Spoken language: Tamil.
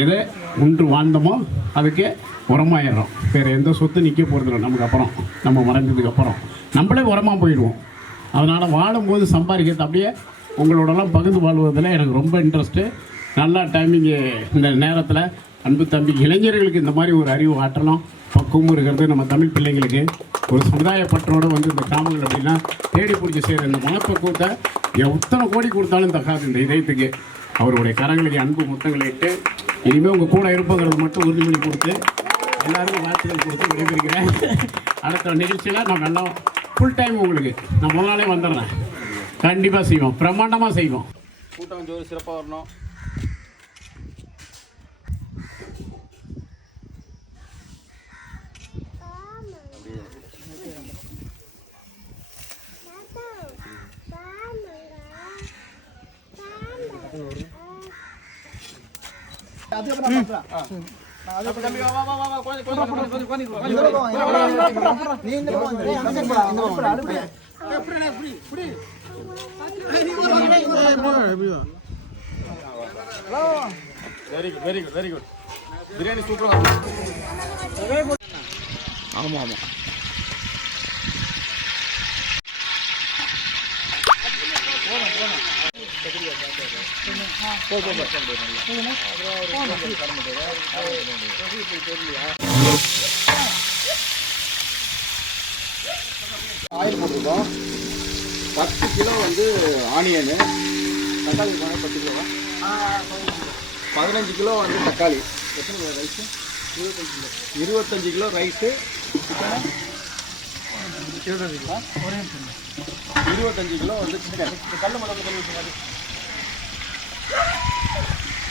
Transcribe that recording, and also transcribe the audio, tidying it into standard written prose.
எதை ஒன்று வாழ்ந்தோமோ அதுக்கு உரமாயிடுறோம். வேறு எந்த சொத்து நிற்க போகிறதில்ல. நமக்கு அப்புறம் நம்ம மறைஞ்சதுக்கப்புறம் நம்மளே உரமாக போயிடுவோம். அதனால் வாழும்போது சம்பாதிக்கிறது அப்படியே உங்களோடலாம் பகிர்ந்து வாழ்வதில் எனக்கு ரொம்ப இன்ட்ரெஸ்ட்டு. நல்லா டைமிங்கு இந்த நேரத்தில் அன்பு தம்பி இளைஞர்களுக்கு இந்த மாதிரி ஒரு அறிவு ஆற்றலாம் பக்குவமும் இருக்கிறது. நம்ம தமிழ் பிள்ளைங்களுக்கு ஒரு சமுதாய பற்றோடு வந்து இந்த கிராமங்கள் அப்படின்னா தேடி பிடிச்சி செய்கிற இந்த மனப்பக்குவத்தை எத்தனை கோடி கொடுத்தாலும் தக்காது இந்த இதயத்துக்கு. அவருடைய கரங்களுக்கு அன்பு முத்தங்களை இட்டு இனிமேல் உங்கள் கூட இருப்பங்கிறது மட்டும் உறுதிமொழி கொடுத்து எல்லாருக்கும் வாழ்த்துக்கள் கொடுத்து விடைபெறுகிறேன். அடுத்த நிகழ்ச்சியில் நான் நல்லா ஃபுல் டைம் உங்களுக்கு நான் முதல் நாளே வந்துடுறேன். கண்டிப்பாக செய்வோம், பிரம்மாண்டமாக செய்வோம். கூட்டம் கொஞ்சம் ஒரு சிறப்பாக வரணும். வெரி குட் பிரியாணி சூப்பரா. ஆமா ஆமா ஆயில் போட்டிருக்கோம். 10 கிலோ வந்து ஆனியனு, தக்காளி 10 கிலோவா, 15 கிலோ வந்து தக்காளி, எத்தனை kilo rice, 25 kilo rice, chicken 25 kilo வந்து சிக்கன். கல் மட்டும்